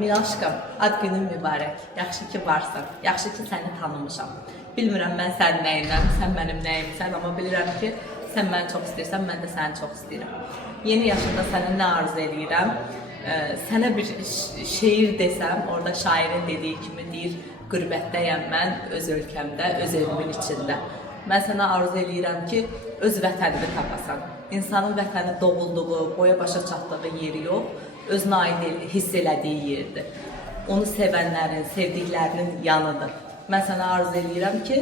Milaşqam, ad günün mübarək. Yaxşı ki varsan, yaxşı ki səni tanımışam. Bilmirəm mən sənin nəyinəm, sən mənim nəyimsən, amma bilirəm ki, sən məni çox istəyirsən, mən də səni çox istəyirəm. Yeni yaşında sənə nə arzu edirəm? Sənə bir şeir desəm, orada şairin dediyi kimi deyir, qürbətdəyəm mən, öz ölkəmdə, öz evimin içində. Mən sənə arzu edirəm ki, öz vətənini tapasan. İnsanın vətəni doğulduğu, boya başa çatdığı yeri yox, özünə aid hiss elədiyi yerdir. Onu sevənlərin, sevdiklərinin yanıdır. Mən sənə arzu edirəm ki,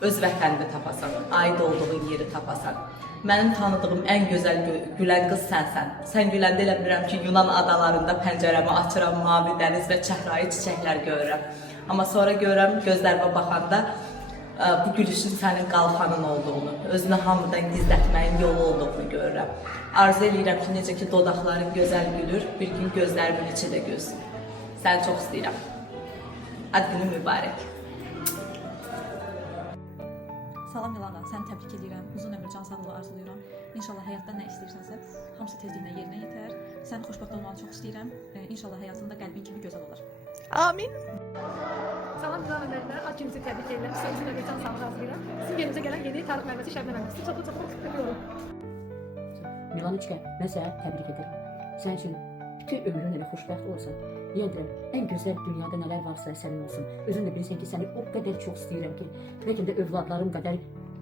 öz vətənini tapasan, aid olduğun yeri tapasan. Mənim tanıdığım ən gözəl gülən qız sənsən. Sən güləndə elə bilirəm ki, Yunan adalarında pəncərəmi açıram, mavi dəniz və çəhrayı çiçəklər görürəm. Amma sonra görürəm, gözlərimə baxanda bu gülüşün sənin qalxanın olduğunu, özünü hamıdan gizlətməyin yolu olduğunu görürəm. Arzu edirəm ki, necə ki dodaqların gözəl gülür, bir gün gözlərimin içi də gülsün. Səni çox istəyirəm. Ad günün mübarək. Salam Milana, səni təbrik edirəm. Uzun ömür, can sağlığı arzulayıram. İnşallah həyatda nə istəyirsənsə, hamısı tezliklə yerinə yetər. Sən xoşbəxt olmanı çox istəyirəm. İnşallah həyatında qəlbin kimi gözəl olar. Amin. Salam Milana müəllimə, ad gününüzü təbrik edirəm. Sizə uzun ömür, can sağlığı arzulayıram. Sizin yerinizə gələn yeni tarix müəlliməsi Şəbnəm müəllimə. Çox öpüyorum. Milan Üçkə, mən səni təbrik edirəm. Sənin üçün bütün ömrün elə xoşbəxt olsun. Deyirəm, ən gözəl dünyada nələr varsa sənin olsun. Özün də bilirsən ki, səni o qədər çox istəyirəm ki, bəlkə də övladlarım qədər,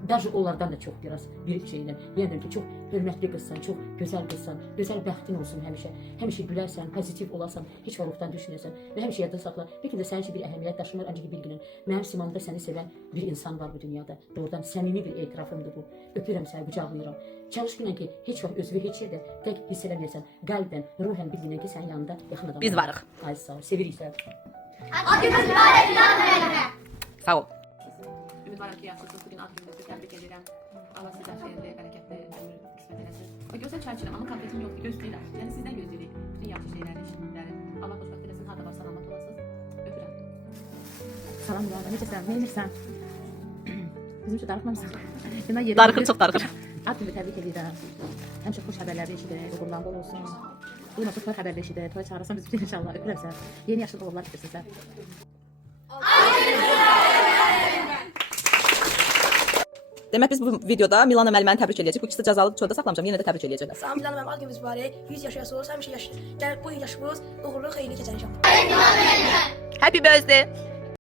даже onlardan da çox biraz bir şeydən. Deyirəm ki, çox hörmətli qızsan, çox gözəl qızsan, gözəl bəxtin olsun həmişə. Həmişə gülərsən, pozitiv olasan, heç vaxtdan düşünəsən və həmişə yadda saxla. Bəlkə də sənin üçün bir əhəmiyyət daşımır, ancaq bilginən. Mənim simanımda səni sevən bir insan var bu dünyada. Doğrudan səmimi bir etirafımdır bu. Öpürəm səni, qucaqlayıram. Çalış günən ki, heç vaxt özünü heç yerdə tək hiss eləməyəsən. Qəlbdən, ruhən bilginən ki, sənin yanında yaxın adam. Biz varıq. Ay sağ ol, sevirik səni. Ad gününüz mübarək Milana müəllimə. Sağ ol. Ümid var ki, yaxşısınız. Bugün ad gününüzü təbrik edirəm. Allah sizdən xeyirli, bərəkətli ömür qismət eləsin. O gözəl çay içirəm, amma konfetim yoxdur, gözləyirəm. Yəni sizdən gözləyirik bütün yaxşı şeyləri, işinləri. Allah xoşbəxt eləsin, harda var, salamat olasınız. Öpürəm. Salam Milana, necəsən? Nə edirsən? Bizim üçün darıxmamısan. Darıxır, çox darıxır. Ad günü təbrik edirəm. Həmişə xoş xəbərləri eşidirək, uğurlan bol olsun. Bu gün toy xəbərləri eşidirək, toy çağırırsan biz bütün inşallah öpürəm səni. Yeni yaşlı doğumlar bitirsin sən. Demək biz bu videoda Milana müəlliməni təbrik edəcəyik. Bu ikisi cəzalı çöldə saxlamışam. Yenə də təbrik edəcəklər. Salam Milana müəllimə, ad gününüz mübarək. 100 yaş yaşasınız, həmişə yaşayın. Gəl bu yaşınız uğurlu, xeyirli keçər inşallah. Happy birthday.